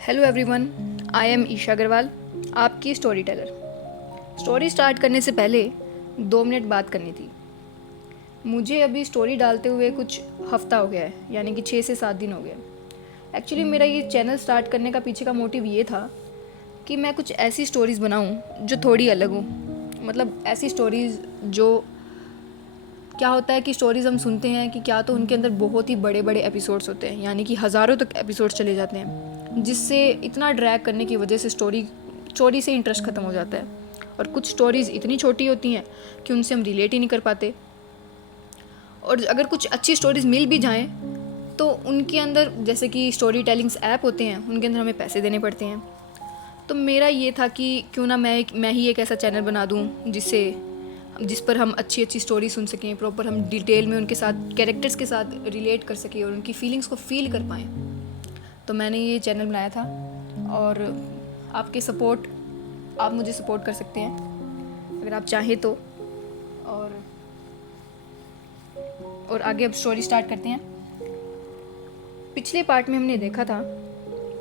Hello everyone, I am Isha Agarwal, आपकी story teller. Story start करने से पहले 2 मिनट बात करनी थी। मुझे अभी स्टोरी डालते हुए कुछ हफ्ता हो गया है, यानी कि 6 से 7 दिन हो गए। एक्चुअली मेरा ये चैनल स्टार्ट करने का पीछे का मोटिव ये था कि मैं कुछ ऐसी स्टोरीज़ बनाऊँ जो थोड़ी अलग हो। मतलब ऐसी स्टोरीज़ जो, क्या होता है कि स्टोरीज़ हम सुनते हैं कि क्या तो उनके अंदर बहुत ही बड़े बड़े एपिसोड्स होते हैं, यानी कि हज़ारों तक एपिसोड्स चले जाते हैं, जिससे इतना ड्रैग करने की वजह से स्टोरी से इंटरेस्ट ख़त्म हो जाता है। और कुछ स्टोरीज़ इतनी छोटी होती हैं कि उनसे हम रिलेट ही नहीं कर पाते। और अगर कुछ अच्छी स्टोरीज़ मिल भी जाएँ तो उनके अंदर, जैसे कि स्टोरी टेलिंग्स ऐप होते हैं, उनके अंदर हमें पैसे देने पड़ते हैं। तो मेरा ये था कि क्यों ना मैं ही एक ऐसा चैनल बना दूँ जिस पर हम अच्छी अच्छी स्टोरी सुन सकें, प्रॉपर हम डिटेल में उनके साथ, कैरेक्टर्स के साथ रिलेट कर सकें और उनकी फीलिंग्स को फील कर पाएँ। तो मैंने ये चैनल बनाया था और आप मुझे सपोर्ट कर सकते हैं अगर आप चाहें तो। और आगे अब स्टोरी स्टार्ट करते हैं। पिछले पार्ट में हमने देखा था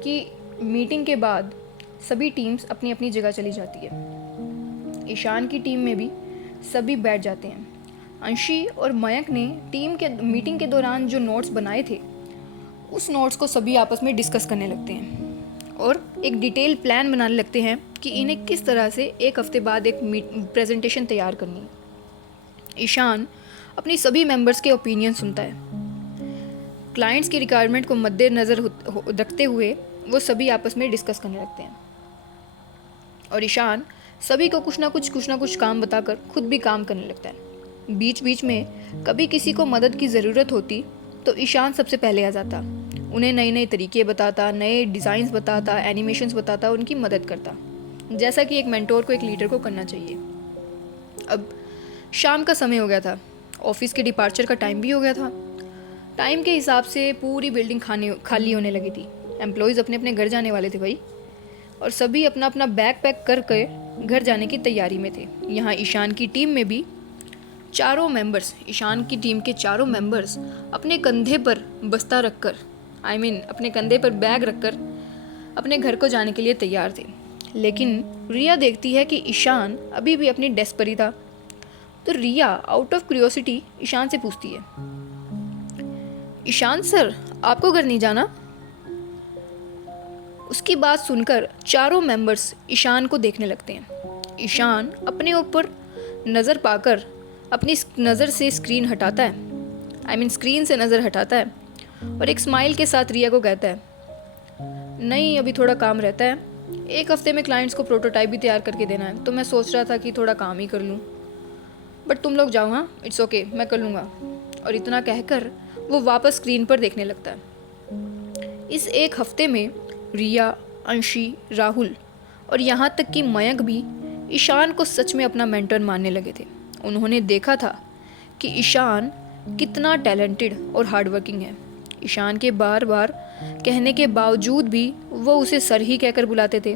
कि मीटिंग के बाद सभी टीम्स अपनी अपनी जगह चली जाती है। ईशान की टीम में भी सभी बैठ जाते हैं। अंशी और मयंक ने मीटिंग के दौरान जो नोट्स बनाए थे, उस नोट्स को सभी आपस में डिस्कस करने लगते हैं और एक डिटेल प्लान बनाने लगते हैं कि इन्हें किस तरह से एक हफ्ते बाद एक प्रेजेंटेशन तैयार करनी है। ईशान अपनी सभी मेंबर्स के ओपिनियन सुनता है। क्लाइंट्स की रिक्वायरमेंट को मद्देनज़र रखते हुए वो सभी आपस में डिस्कस करने लगते हैं और ईशान सभी को कुछ ना कुछ काम बताकर खुद भी काम करने लगता है। बीच बीच में कभी किसी को मदद की ज़रूरत होती तो ईशान सबसे पहले आ जाता, उन्हें नए नए तरीके बताता, नए डिज़ाइंस बताता, एनिमेशंस बताता, उनकी मदद करता, जैसा कि एक मेंटोर को एक लीडर को करना चाहिए। अब शाम का समय हो गया था, ऑफिस के डिपार्चर का टाइम भी हो गया था। टाइम के हिसाब से पूरी बिल्डिंग खाली होने लगी थी। एम्प्लॉयज़ अपने अपने घर जाने वाले थे भाई, और सभी अपना अपना बैग पैक करके घर जाने की तैयारी में थे। यहाँ ईशान की टीम में भी ईशान की टीम के चारों मेंबर्स अपने कंधे पर बस्ता रखकर, अपने कंधे पर बैग रखकर अपने घर को जाने के लिए तैयार थे। लेकिन रिया देखती है कि ईशान अभी भी अपनी डेस्क पर ही था। तो रिया आउट ऑफ क्यूरियोसिटी ईशान से पूछती है, ईशान सर, आपको घर नहीं जाना? उसकी बात सुनकर चारों मेंबर्स ईशान को देखने लगते हैं। ईशान अपने ऊपर नज़र पाकर अपनी नज़र से स्क्रीन से नज़र हटाता है और एक स्माइल के साथ रिया को कहता है, नहीं, अभी थोड़ा काम रहता है, 1 हफ्ते में क्लाइंट्स को प्रोटोटाइप भी तैयार करके देना है, तो मैं सोच रहा था कि थोड़ा काम ही कर लूँ, बट तुम लोग जाओ, हाँ, इट्स ओके, मैं कर लूँगा। और इतना कहकर वो वापस स्क्रीन पर देखने लगता है। इस 1 हफ्ते में रिया, अंशी, राहुल और यहाँ तक कि मयंक भी ईशान को सच में अपना मेंटर मानने लगे थे। उन्होंने देखा था कि ईशान कितना टैलेंटेड और हार्डवर्किंग है। ईशान के बार बार कहने के बावजूद भी वो उसे सर ही कहकर बुलाते थे,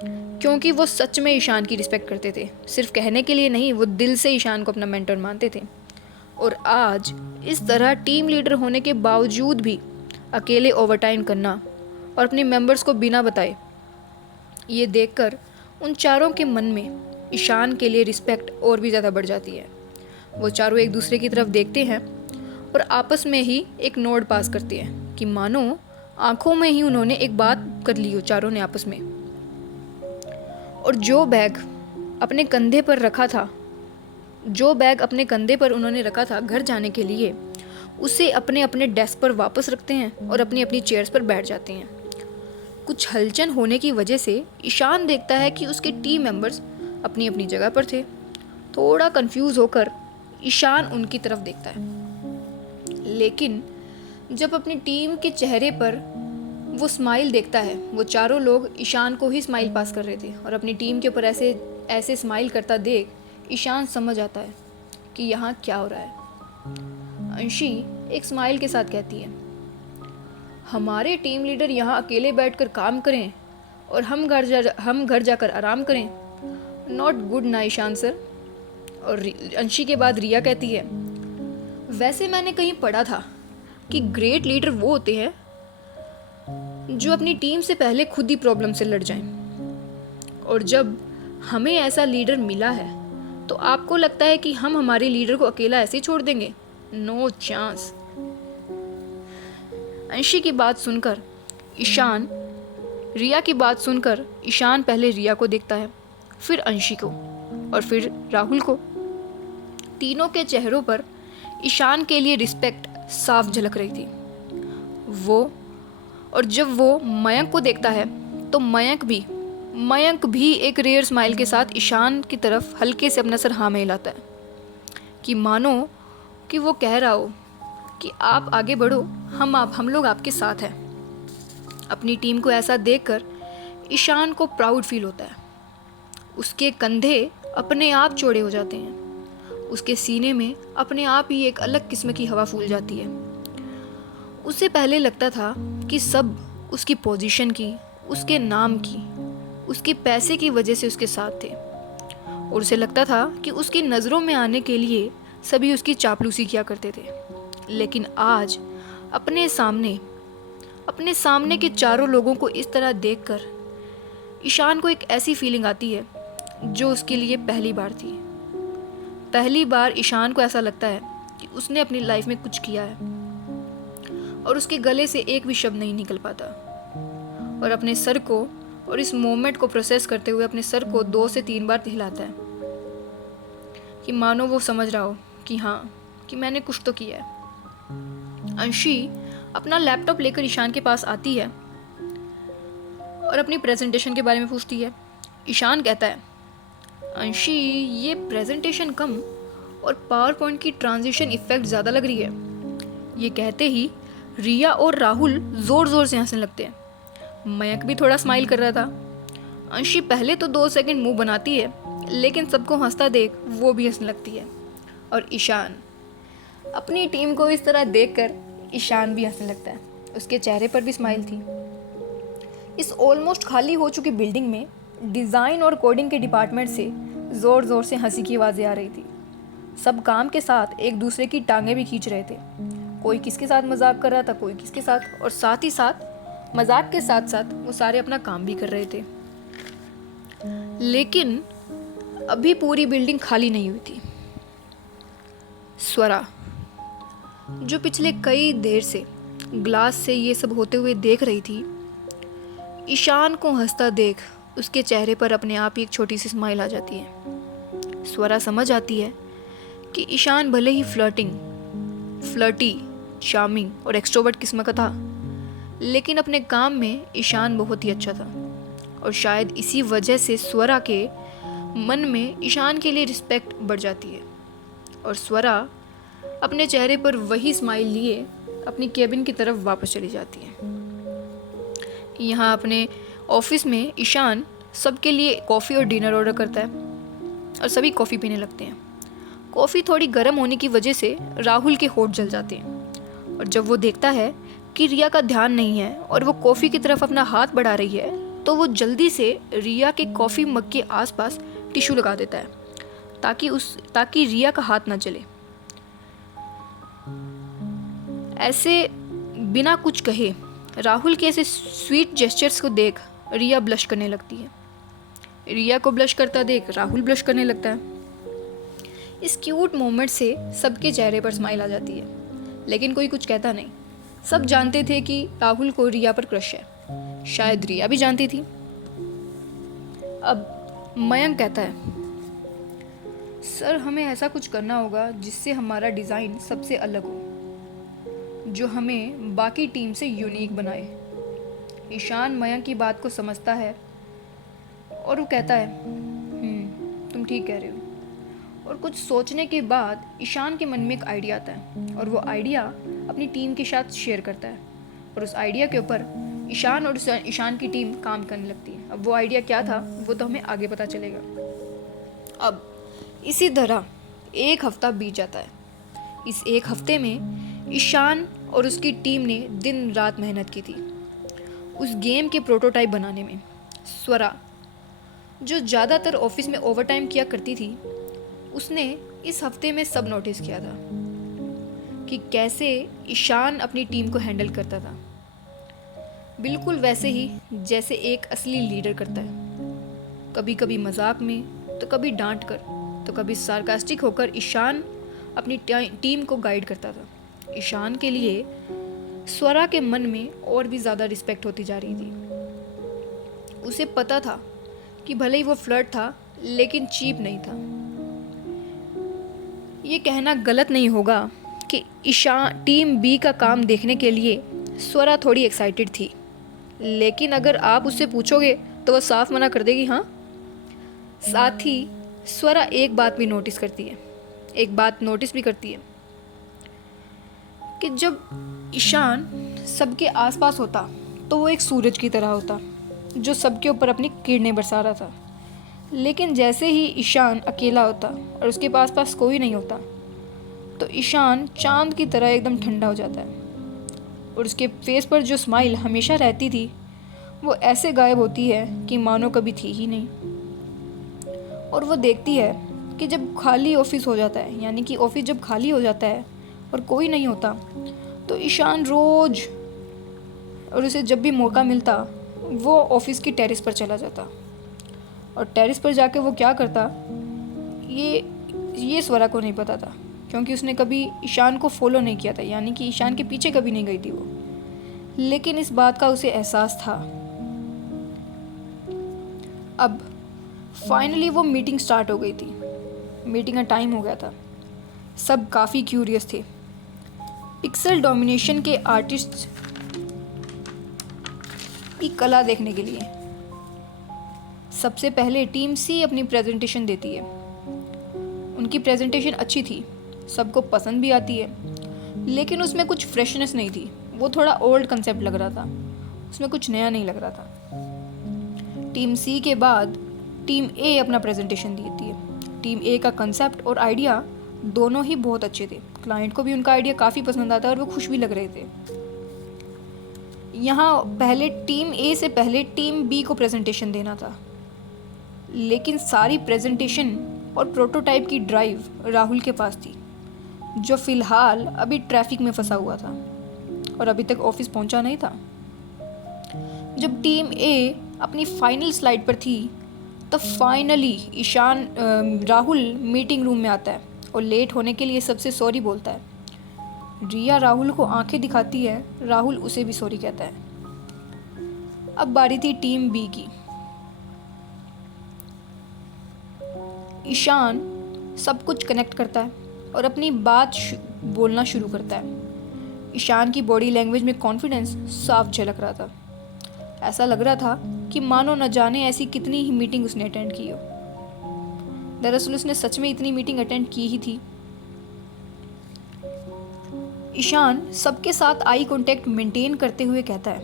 क्योंकि वो सच में ईशान की रिस्पेक्ट करते थे। सिर्फ कहने के लिए नहीं, वो दिल से ईशान को अपना मेंटर मानते थे। और आज इस तरह टीम लीडर होने के बावजूद भी अकेले ओवरटाइम करना और अपने मेंबर्स को बिना बताए, ये देखकर उन चारों के मन में ईशान के लिए रिस्पेक्ट और भी ज़्यादा बढ़ जाती है। वो चारों एक दूसरे की तरफ देखते हैं और आपस में ही एक नोड पास करते हैं कि मानो आंखों में ही उन्होंने एक बात कर ली हो चारों ने आपस में। और जो बैग अपने कंधे पर उन्होंने रखा था घर जाने के लिए, उसे अपने अपने डेस्क पर वापस रखते हैं और अपनी अपनी चेयर्स पर बैठ जाते हैं। कुछ हलचल होने की वजह से ईशान देखता है कि उसके टीम मेंबर्स अपनी अपनी जगह पर थे। थोड़ा कंफ्यूज होकर ईशान उनकी तरफ देखता है, लेकिन जब अपनी टीम के चेहरे पर वो स्माइल देखता है, वो चारों लोग ईशान को ही स्माइल पास कर रहे थे और अपनी टीम के ऊपर ऐसे स्माइल करता देख ईशान समझ आता है कि यहाँ क्या हो रहा है। अंशी एक स्माइल के साथ कहती है, हमारे टीम लीडर यहाँ अकेले बैठकर काम करें और हम घर जाकर आराम करें, नॉट गुड ना ईशान सर। और अंशी के बाद रिया कहती है, वैसे मैंने कहीं पढ़ा था कि ग्रेट लीडर वो होते हैं जो अपनी टीम से पहले खुद ही प्रॉब्लम से लड़ जाएं। और जब हमें ऐसा लीडर मिला है तो आपको लगता है कि हम हमारे लीडर को अकेला ऐसे ही छोड़ देंगे? No chance. अंशी की बात सुनकर ईशान रिया की बात सुनकर ईशान पहले रिया को देखता है, फिर अंशी को और फिर राहुल को। तीनों के चेहरों पर ईशान के लिए रिस्पेक्ट साफ झलक रही थी। और जब वो मयंक को देखता है तो मयंक भी एक रेयर स्माइल के साथ ईशान की तरफ हल्के से अपना सर हाँ में हिलाता है, कि मानो कि वो कह रहा हो कि आप आगे बढ़ो, हम लोग आपके साथ हैं। अपनी टीम को ऐसा देखकर ईशान को प्राउड फील होता है। उसके कंधे अपने आप चौड़े हो जाते हैं, उसके सीने में अपने आप ही एक अलग किस्म की हवा फूल जाती है। उसे पहले लगता था कि सब उसकी पोजीशन की, उसके नाम की, उसके पैसे की वजह से उसके साथ थे, और उसे लगता था कि उसकी नज़रों में आने के लिए सभी उसकी चापलूसी किया करते थे। लेकिन आज अपने सामने के चारों लोगों को इस तरह देखकर ईशान को एक ऐसी फीलिंग आती है जो उसके लिए पहली बार थी। पहली बार ईशान को ऐसा लगता है कि उसने अपनी लाइफ में कुछ किया है और उसके गले से एक भी शब्द नहीं निकल पाता, और अपने सर को और इस मोमेंट को प्रोसेस करते हुए अपने सर को 2 से 3 बार हिलाता है, कि मानो वो समझ रहा हो कि हाँ, कि मैंने कुछ तो किया है। अंशी अपना लैपटॉप लेकर ईशान के पास आती है और अपनी प्रेजेंटेशन के बारे में पूछती है। ईशान कहता है, अंशी ये प्रेजेंटेशन कम और पावर पॉइंट की ट्रांजिशन इफेक्ट ज़्यादा लग रही है। ये कहते ही रिया और राहुल ज़ोर ज़ोर से हंसने लगते हैं। मयंक भी थोड़ा स्माइल कर रहा था। अंशी पहले तो 2 सेकंड मुंह बनाती है, लेकिन सबको हंसता देख वो भी हंसने लगती है। और ईशान अपनी टीम को इस तरह देखकर ईशान भी हंसने लगता है। उसके चेहरे पर भी स्माइल थी। इस ऑलमोस्ट खाली हो चुकी बिल्डिंग में डिज़ाइन और कोडिंग के डिपार्टमेंट से ज़ोर ज़ोर से हंसी की आवाज़ें आ रही थी। सब काम के साथ एक दूसरे की टांगें भी खींच रहे थे। कोई किसके साथ मजाक कर रहा था, कोई किसके साथ, और साथ ही साथ मजाक के साथ साथ वो सारे अपना काम भी कर रहे थे। लेकिन अभी पूरी बिल्डिंग खाली नहीं हुई थी। स्वरा, जो पिछले कई देर से ग्लास से ये सब होते हुए देख रही थी, ईशान को हंसता देख उसके चेहरे पर अपने आप ही एक छोटी सी स्माइल आ जाती है। स्वरा समझ आती है कि ईशान भले ही फ्लर्टी, चार्मिंग और एक्सट्रोवर्ट किस्म का था, लेकिन अपने काम में ईशान बहुत ही अच्छा था। और शायद इसी वजह से स्वरा के मन में ईशान के लिए रिस्पेक्ट बढ़ जाती है, और स्वरा अपने चेहरे पर वही स्माइल लिए अपनी केबिन की तरफ वापस चली जाती है। यहाँ अपने ऑफिस में ईशान सबके लिए कॉफ़ी और डिनर ऑर्डर करता है और सभी कॉफ़ी पीने लगते हैं। कॉफ़ी थोड़ी गर्म होने की वजह से राहुल के होंठ जल जाते हैं, और जब वो देखता है कि रिया का ध्यान नहीं है और वो कॉफ़ी की तरफ अपना हाथ बढ़ा रही है, तो वो जल्दी से रिया के कॉफ़ी मग के आसपास टिश्यू लगा देता है ताकि रिया का हाथ ना जले। ऐसे बिना कुछ कहे राहुल के ऐसे स्वीट जेस्चर्स को देख रिया ब्लश करने लगती है। रिया को ब्लश करता देख राहुल ब्लश करने लगता है। इस क्यूट मोमेंट से सबके चेहरे पर स्माइल आ जाती है, लेकिन कोई कुछ कहता नहीं। सब जानते थे कि राहुल को रिया पर क्रश है। शायद रिया भी जानती थी। अब मयंक कहता है, सर हमें ऐसा कुछ करना होगा जिससे हमारा डिज़ाइन सबसे अलग हो, जो हमें बाकी टीम से यूनिक बनाए। ईशान मयंक की बात को समझता है और वो कहता है, तुम ठीक कह रहे हो। और कुछ सोचने के बाद ईशान के मन में एक आइडिया आता है, और वो आइडिया अपनी टीम के साथ शेयर करता है, और उस आइडिया के ऊपर ईशान और ईशान की टीम काम करने लगती है। अब वो आइडिया क्या था वो तो हमें आगे पता चलेगा। अब इसी तरह 1 हफ्ता बीत जाता है। इस 1 हफ्ते में ईशान और उसकी टीम ने दिन रात मेहनत की थी उस गेम के प्रोटोटाइप बनाने में। स्वरा, जो ज़्यादातर ऑफिस में ओवरटाइम किया करती थी, उसने इस हफ्ते में सब नोटिस किया था कि कैसे ईशान अपनी टीम को हैंडल करता था। बिल्कुल वैसे ही जैसे एक असली लीडर करता है। कभी कभी मजाक में, तो कभी डांट कर, तो कभी सार्कास्टिक होकर ईशान अपनी टीम को गाइड करता था। ईशान के लिए स्वरा के मन में और भी ज़्यादा रिस्पेक्ट होती जा रही थी। उसे पता था कि भले ही वो फ्लर्ट था, लेकिन चीप नहीं था। ये कहना गलत नहीं होगा कि ईशान टीम बी का काम देखने के लिए स्वरा थोड़ी एक्साइटेड थी, लेकिन अगर आप उससे पूछोगे तो वह साफ मना कर देगी हाँ। साथ ही स्वरा एक बात भी नोटिस करती है, कि जब ईशान सबके आसपास होता तो वो एक सूरज की तरह होता जो सबके ऊपर अपनी किरणें बरसा रहा था। लेकिन जैसे ही ईशान अकेला होता और उसके पास कोई नहीं होता, तो ईशान चांद की तरह एकदम ठंडा हो जाता है और उसके फेस पर जो स्माइल हमेशा रहती थी वो ऐसे गायब होती है कि मानो कभी थी ही नहीं। और वो देखती है कि जब खाली ऑफिस हो जाता है, यानी कि ऑफिस जब खाली हो जाता है और कोई नहीं होता, तो ईशान रोज और उसे जब भी मौका मिलता वो ऑफिस की टेरेस पर चला जाता। और टेरेस पर जाके वो क्या करता ये स्वरा को नहीं पता था, क्योंकि उसने कभी ईशान को फॉलो नहीं किया था, यानी कि ईशान के पीछे कभी नहीं गई थी वो। लेकिन इस बात का उसे एहसास था। अब फाइनली वो मीटिंग स्टार्ट हो गई थी। मीटिंग का टाइम हो गया था। सब काफ़ी क्यूरियस थे पिक्सल डोमिनेशन के आर्टिस्ट की कला देखने के लिए। सबसे पहले टीम सी अपनी प्रेजेंटेशन देती है। उनकी प्रेजेंटेशन अच्छी थी, सबको पसंद भी आती है, लेकिन उसमें कुछ फ्रेशनेस नहीं थी। वो थोड़ा ओल्ड कंसेप्ट लग रहा था, उसमें कुछ नया नहीं लग रहा था। टीम सी के बाद टीम ए अपना प्रेजेंटेशन देती है। टीम ए का कंसेप्ट और आइडिया दोनों ही बहुत अच्छे थे। क्लाइंट को भी उनका आइडिया काफ़ी पसंद आता है और वो खुश भी लग रहे थे। यहाँ पहले टीम ए से पहले टीम बी को प्रेजेंटेशन देना था, लेकिन सारी प्रेजेंटेशन और प्रोटोटाइप की ड्राइव राहुल के पास थी, जो फ़िलहाल अभी ट्रैफिक में फंसा हुआ था और अभी तक ऑफिस पहुंचा नहीं था। जब टीम ए अपनी फाइनल स्लाइड पर थी, तब फाइनली राहुल मीटिंग रूम में आता है और लेट होने के लिए सबसे सॉरी बोलता है। रिया राहुल को आंखें दिखाती है, राहुल उसे भी सॉरी कहता है। अब बारी थी टीम बी की। ईशान सब कुछ कनेक्ट करता है और अपनी बात बोलना शुरू करता है। ईशान की बॉडी लैंग्वेज में कॉन्फिडेंस साफ झलक रहा था। ऐसा लग रहा था कि मानो न जाने ऐसी कितनी ही मीटिंग उसने अटेंड की हो। दरअसल उसने सच में इतनी मीटिंग अटेंड की ही थी। ईशान सबके साथ आई कांटेक्ट मेंटेन करते हुए कहता है,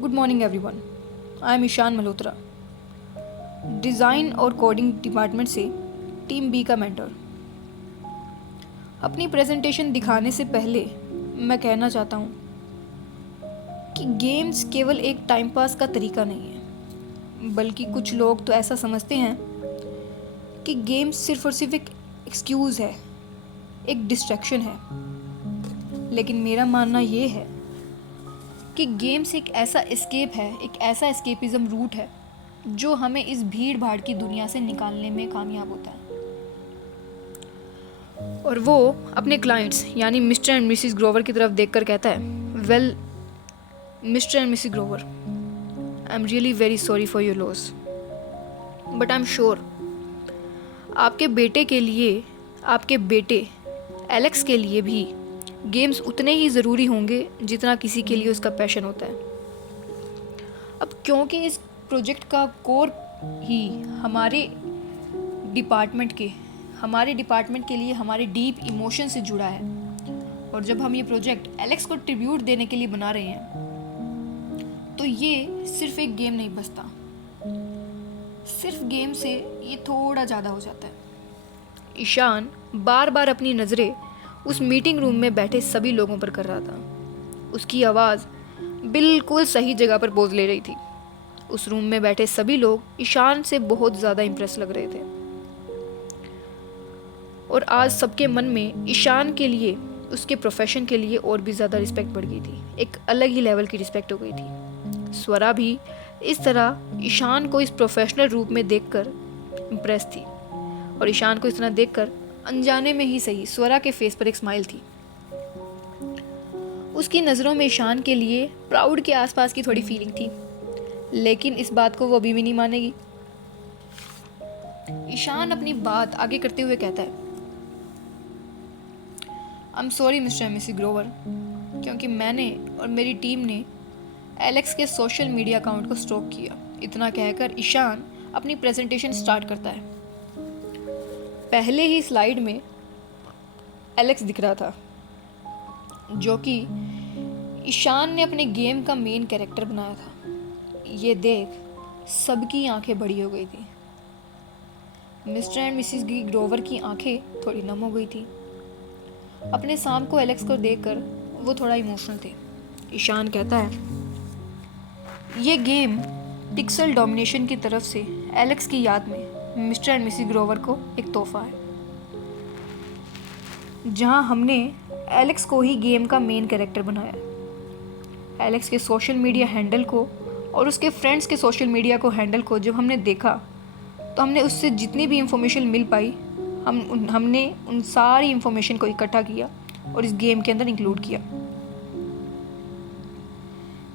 good morning everyone, I am Ishaan Malhotra, design और कोडिंग डिपार्टमेंट से टीम बी का मेंटर। अपनी प्रेजेंटेशन दिखाने से पहले मैं कहना चाहता हूँ कि गेम्स केवल एक टाइम पास का तरीका नहीं है, बल्कि कुछ लोग तो ऐसा समझते हैं कि गेम्स सिर्फ और सिर्फ एक एक्सक्यूज़ है, एक डिस्ट्रैक्शन है। लेकिन मेरा मानना ये है कि गेम्स एक ऐसा एस्केप है, एक ऐसा एस्केपिज्म रूट है जो हमें इस भीड़ भाड़ की दुनिया से निकालने में कामयाब होता है। और वो अपने क्लाइंट्स यानी मिस्टर एंड मिसिस ग्रोवर की तरफ देखकर कहता है, well mister and Mrs Grover, I am really very sorry for your loss, but I am sure आपके बेटे एलेक्स के लिए भी गेम्स उतने ही ज़रूरी होंगे जितना किसी के लिए उसका पैशन होता है। अब क्योंकि इस प्रोजेक्ट का कोर ही हमारे डिपार्टमेंट के लिए हमारे डीप इमोशन से जुड़ा है, और जब हम ये प्रोजेक्ट एलेक्स को ट्रिब्यूट देने के लिए बना रहे हैं, तो ये सिर्फ एक गेम नहीं बचता। सिर्फ गेम से ये थोड़ा ज़्यादा हो जाता है। ईशान बार बार अपनी नज़रें उस मीटिंग रूम में बैठे सभी लोगों पर कर रहा था। उसकी आवाज़ बिल्कुल सही जगह पर पहुंच ले रही थी। उस रूम में बैठे सभी लोग ईशान से बहुत ज़्यादा इम्प्रेस लग रहे थे, और आज सबके मन में ईशान के लिए उसके प्रोफेशन के लिए और भी ज़्यादा रिस्पेक्ट बढ़ गई थी, एक अलग ही लेवल की रिस्पेक्ट हो गई थी। स्वरा भी इस तरह ईशान को इस प्रोफेशनल रूप में देखकर इम्प्रेस थी, और ईशान को इस तरह देखकर अनजाने में ही सही स्वरा के फेस पर एक स्माइल थी। उसकी नज़रों में ईशान के लिए प्राउड के आसपास की थोड़ी फीलिंग थी, लेकिन इस बात को वो अभी भी नहीं मानेगी। ईशान अपनी बात आगे करते हुए कहता है, I am sorry mister and Mrs Grover, क्योंकि मैंने और मेरी टीम ने एलेक्स के सोशल मीडिया अकाउंट को स्टॉक किया। इतना कहकर ईशान अपनी प्रेजेंटेशन स्टार्ट करता है। पहले ही स्लाइड में एलेक्स दिख रहा था, जो कि ईशान ने अपने गेम का मेन कैरेक्टर बनाया था। ये देख सबकी आंखें बड़ी हो गई थी। मिस्टर एंड मिसेस ग्रोवर की आंखें थोड़ी नम हो गई थी। अपने साम को एलेक्स को देखकर वो थोड़ा इमोशनल थे। ईशान कहता है, ये गेम पिक्सल डोमिनेशन की तरफ से एलेक्स की याद में मिस्टर एंड मिसेस ग्रोवर को एक तोहफा है, जहां हमने एलेक्स को ही गेम का मेन कैरेक्टर बनाया। एलेक्स के सोशल मीडिया हैंडल को और उसके फ्रेंड्स के सोशल मीडिया को हैंडल को जब हमने देखा, तो हमने उससे जितनी भी इंफॉर्मेशन मिल पाई हमने उन सारी इंफॉर्मेशन को इकट्ठा किया और इस गेम के अंदर इंक्लूड किया।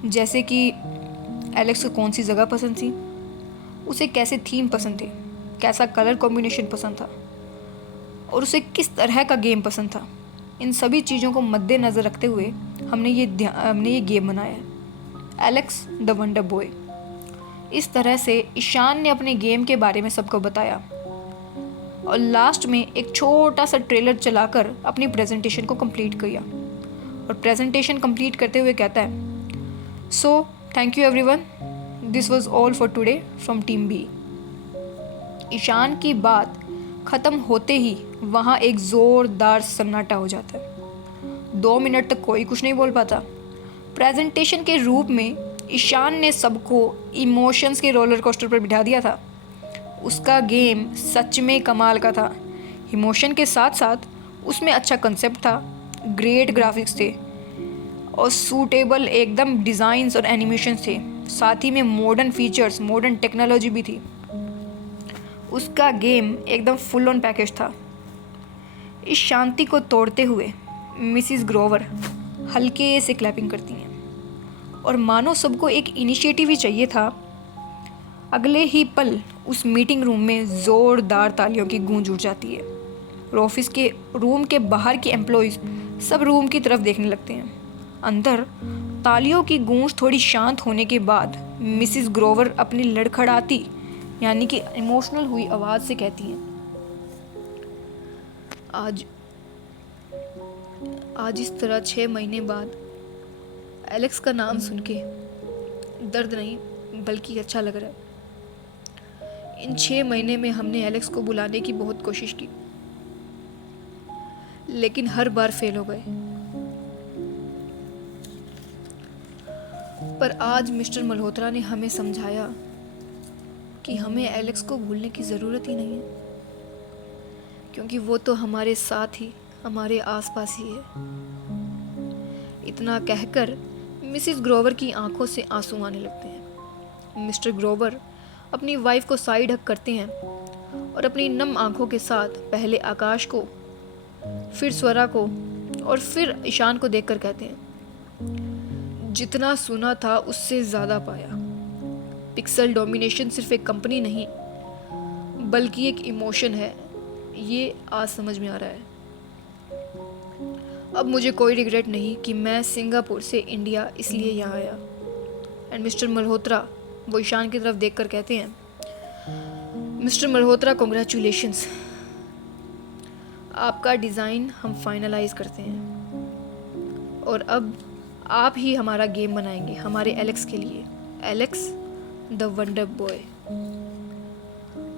जैसे कि एलेक्स को कौन सी जगह पसंद थी, उसे कैसे थीम पसंद थे, कैसा कलर कॉम्बिनेशन पसंद था, और उसे किस तरह का गेम पसंद था। इन सभी चीज़ों को मद्देनज़र रखते हुए हमने ये गेम बनाया है, एलेक्स द वंडर बॉय। इस तरह से ईशान ने अपने गेम के बारे में सबको बताया और लास्ट में एक छोटा सा ट्रेलर चलाकर अपनी प्रेजेंटेशन को कंप्लीट किया। और प्रेजेंटेशन कंप्लीट करते हुए कहता है, so thank you everyone, this was all for today from team B. Ishaan की बात ख़त्म होते ही वहाँ एक ज़ोरदार सन्नाटा हो जाता है। 2 मिनट तक कोई कुछ नहीं बोल पाता। प्रेजेंटेशन के रूप में ईशान ने सबको इमोशंस के रोलर कोस्टर पर बिठा दिया था। उसका गेम सच में कमाल का था। इमोशन के साथ साथ उसमें अच्छा कंसेप्ट था, ग्रेट ग्राफिक्स थे और सूटेबल एकदम डिज़ाइंस और एनिमेशंस थे। साथ ही में मॉडर्न फीचर्स, मॉडर्न टेक्नोलॉजी भी थी। उसका गेम एकदम फुल ऑन पैकेज था। इस शांति को तोड़ते हुए मिसिस ग्रोवर हल्के से क्लैपिंग करती हैं और मानो सबको एक इनिशिएटिव ही चाहिए था। अगले ही पल उस मीटिंग रूम में ज़ोरदार तालियों की गूंज उठ जाती है और ऑफिस के रूम के बाहर के एम्प्लॉयज़ सब रूम की तरफ देखने लगते हैं। अंदर तालियों की गूंज थोड़ी शांत होने के बाद मिसिस ग्रोवर अपनी लड़खड़ाती यानी कि इमोशनल हुई आवाज़ से कहती हैं, आज इस तरह 6 महीने बाद एलेक्स का नाम सुन के दर्द नहीं बल्कि अच्छा लग रहा है। इन 6 महीने में हमने एलेक्स को बुलाने की बहुत कोशिश की, लेकिन हर बार फेल हो गए। पर आज मिस्टर मल्होत्रा ने हमें समझाया कि हमें एलेक्स को भूलने की ज़रूरत ही नहीं है, क्योंकि वो तो हमारे साथ ही, हमारे आसपास ही है। इतना कहकर मिसिस ग्रोवर की आंखों से आंसू आने लगते हैं। मिस्टर ग्रोवर अपनी वाइफ को साइड हक करते हैं और अपनी नम आंखों के साथ पहले आकाश को, फिर स्वरा को और फिर ईशान को देखकर कहते हैं, जितना सुना था उससे ज़्यादा पाया। पिक्सल डोमिनेशन सिर्फ एक कंपनी नहीं बल्कि एक इमोशन है, ये आज समझ में आ रहा है। अब मुझे कोई रिग्रेट नहीं कि मैं सिंगापुर से इंडिया इसलिए यहाँ आया। एंड मिस्टर मल्होत्रा वो ईशान की तरफ देखकर कहते हैं, मिस्टर मल्होत्रा कॉन्ग्रेचुलेशंस, आपका डिज़ाइन हम फाइनलाइज करते हैं और अब आप ही हमारा गेम बनाएंगे हमारे एलेक्स के लिए, एलेक्स द वंडर बॉय।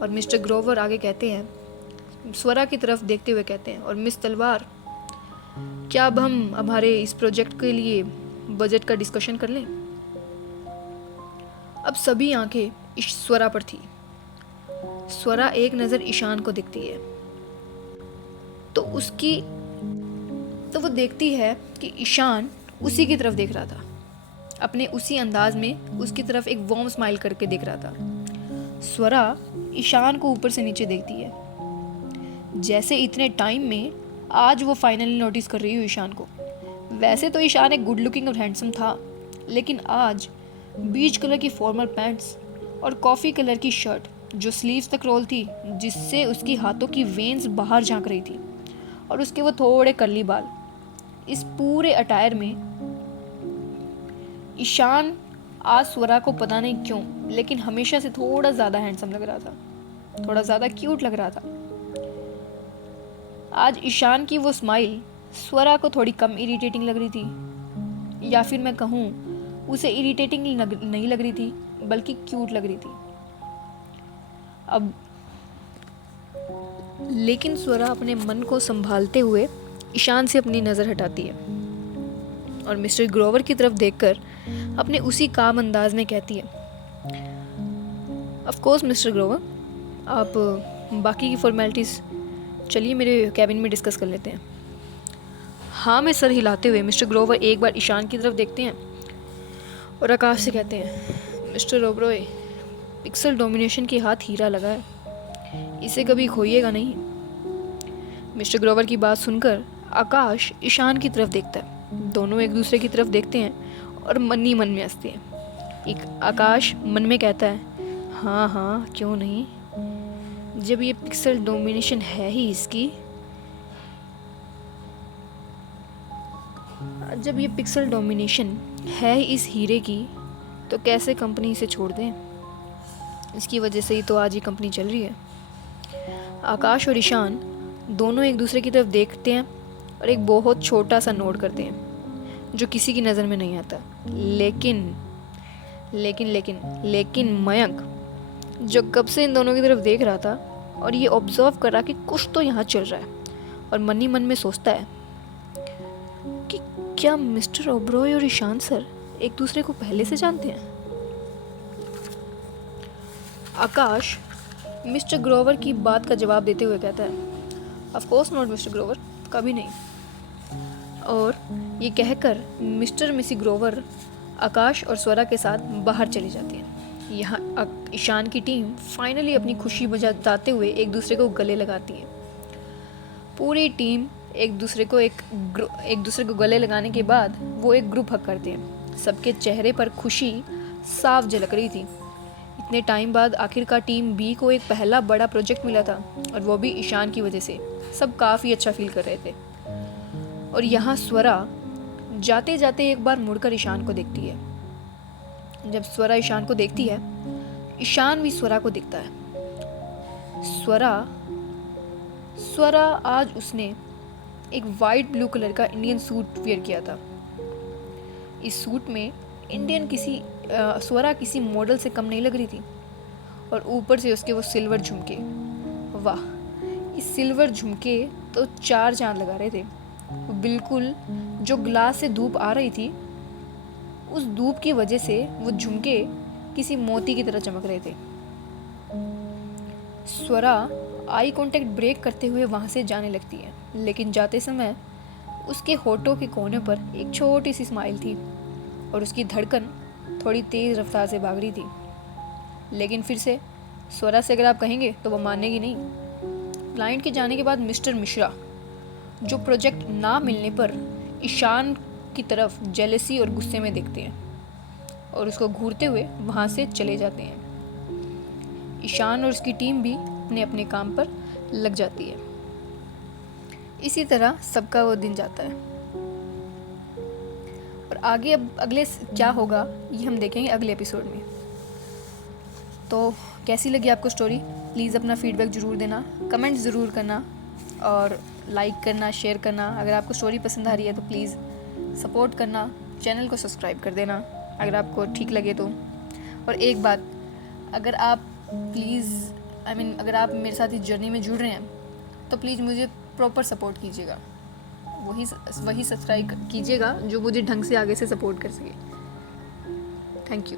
और मिस्टर ग्रोवर आगे कहते हैं, स्वरा की तरफ देखते हुए कहते हैं, और मिस तलवार, क्या अब हम हमारे इस प्रोजेक्ट के लिए बजट का डिस्कशन कर लें? अब सभी आंखें स्वरा पर थी। स्वरा एक नज़र ईशान को दिखती है तो उसकी तो वो देखती है कि ईशान उसी की तरफ देख रहा था, अपने उसी अंदाज में उसकी तरफ एक वार्म स्माइल करके देख रहा था। स्वरा ईशान को ऊपर से नीचे देखती है, जैसे इतने टाइम में आज वो फाइनली नोटिस कर रही हो ईशान को। वैसे तो ईशान एक गुड लुकिंग और हैंडसम था, लेकिन आज बीच कलर की फॉर्मल पैंट्स और कॉफ़ी कलर की शर्ट जो स्लीव्स तक रोल थी, जिससे उसकी हाथों की वेन्स बाहर झांक रही थी, और उसके वो थोड़े कर्ली बाल, इस पूरे अटायर में ईशान आज स्वरा को पता नहीं क्यों लेकिन हमेशा से थोड़ा ज़्यादा हैंडसम लग रहा था, थोड़ा ज़्यादा क्यूट लग रहा था। आज ईशान की वो स्माइल स्वरा को थोड़ी कम इरिटेटिंग लग रही थी, या फिर मैं कहूँ उसे इरिटेटिंग नहीं लग रही थी बल्कि क्यूट लग रही थी। अब लेकिन स्वरा अपने मन को संभालते हुए ईशान से अपनी नज़र हटाती है और मिस्टर ग्रोवर की तरफ देखकर अपने उसी काम अंदाज में कहती है, ऑफ कोर्स मिस्टर ग्रोवर, आप बाकी की फॉर्मेलिटीज़ चलिए मेरे कैबिन में डिस्कस कर लेते हैं। हाँ में सर हिलाते हुए मिस्टर ग्रोवर एक बार ईशान की तरफ देखते हैं और आकाश से कहते हैं, मिस्टर ओबरॉय, पिक्सल डोमिनेशन के हाथ हीरा लगा है, इसे कभी खोइएगा नहीं। मिस्टर ग्रोवर की बात सुनकर आकाश ईशान की तरफ देखता है। दोनों एक दूसरे की तरफ देखते हैं और मन ही मन में हंसते हैं। एक आकाश मन में कहता है, हाँ हाँ क्यों नहीं, जब ये पिक्सल डोमिनेशन है ही इसकी, जब ये पिक्सल डोमिनेशन है ही इस हीरे की, तो कैसे कंपनी इसे छोड़ दें। इसकी वजह से ही तो आज ये कंपनी चल रही है। आकाश और ईशान दोनों एक दूसरे की तरफ देखते हैं और एक बहुत छोटा सा नोट करते हैं जो किसी की नज़र में नहीं आता। लेकिन लेकिन लेकिन लेकिन मयंक, जो कब से इन दोनों की तरफ देख रहा था और ये ऑब्जर्व कर रहा कि कुछ तो यहाँ चल रहा है, और मन ही मन में सोचता है कि क्या मिस्टर ओबरॉय और ईशान सर एक दूसरे को पहले से जानते हैं। आकाश मिस्टर ग्रोवर की बात का जवाब देते हुए कहता है, of course not mister Grover, कभी नहीं। और ये कहकर मिस्टर मिसी ग्रोवर आकाश और स्वरा के साथ बाहर चली जाती है। यहाँ ईशान की टीम फाइनली अपनी खुशी जताते हुए एक दूसरे को गले लगाती है। पूरी टीम एक दूसरे को गले लगाने के बाद वो एक ग्रुप हग करते हैं। सबके चेहरे पर खुशी साफ झलक रही थी। इतने टाइम बाद आखिरकार टीम बी को एक पहला बड़ा प्रोजेक्ट मिला था, और वो भी ईशान की वजह से। सब काफ़ी अच्छा फील कर रहे थे। और यहाँ स्वरा जाते जाते एक बार मुड़कर ईशान को देखती है। जब स्वरा ईशान को देखती है, ईशान भी स्वरा को दिखता है। स्वरा आज उसने एक वाइट ब्लू कलर का इंडियन सूट वेयर किया था। इस सूट में स्वरा किसी मॉडल से कम नहीं लग रही थी, और ऊपर से उसके वो सिल्वर झुमके, वाह, इस सिल्वर झुमके तो चार चांद लगा रहे थे। बिल्कुल जो ग्लास से धूप आ रही थी, उस धूप की वजह से वो झुमके किसी मोती की तरह चमक रहे थे। स्वरा आई कांटेक्ट ब्रेक करते हुए वहाँ से जाने लगती है, लेकिन जाते समय उसके होठों के कोने पर एक छोटी सी स्माइल थी और उसकी धड़कन थोड़ी तेज़ रफ्तार से भाग रही थी। लेकिन फिर से स्वरा से अगर आप कहेंगे तो वो मानेगी नहीं। क्लाइंट के जाने के बाद मिस्टर मिश्रा, जो प्रोजेक्ट ना मिलने पर ईशान की तरफ जेलसी और गुस्से में देखते हैं और उसको घूरते हुए वहाँ से चले जाते हैं। ईशान और उसकी टीम भी अपने अपने काम पर लग जाती है। इसी तरह सबका वो दिन जाता है, और आगे अब अगले क्या होगा ये हम देखेंगे अगले एपिसोड में। तो कैसी लगी आपको स्टोरी? प्लीज़ अपना फीडबैक ज़रूर देना, कमेंट ज़रूर करना और लाइक करना, शेयर करना। अगर आपको स्टोरी पसंद आ रही है तो प्लीज़ सपोर्ट करना, चैनल को सब्सक्राइब कर देना अगर आपको ठीक लगे तो। और एक बात, अगर आप अगर आप मेरे साथ इस जर्नी में जुड़ रहे हैं तो प्लीज़ मुझे प्रॉपर सपोर्ट कीजिएगा, वही सब्सक्राइब कीजिएगा जो मुझे ढंग से आगे से सपोर्ट कर सके। Thank you.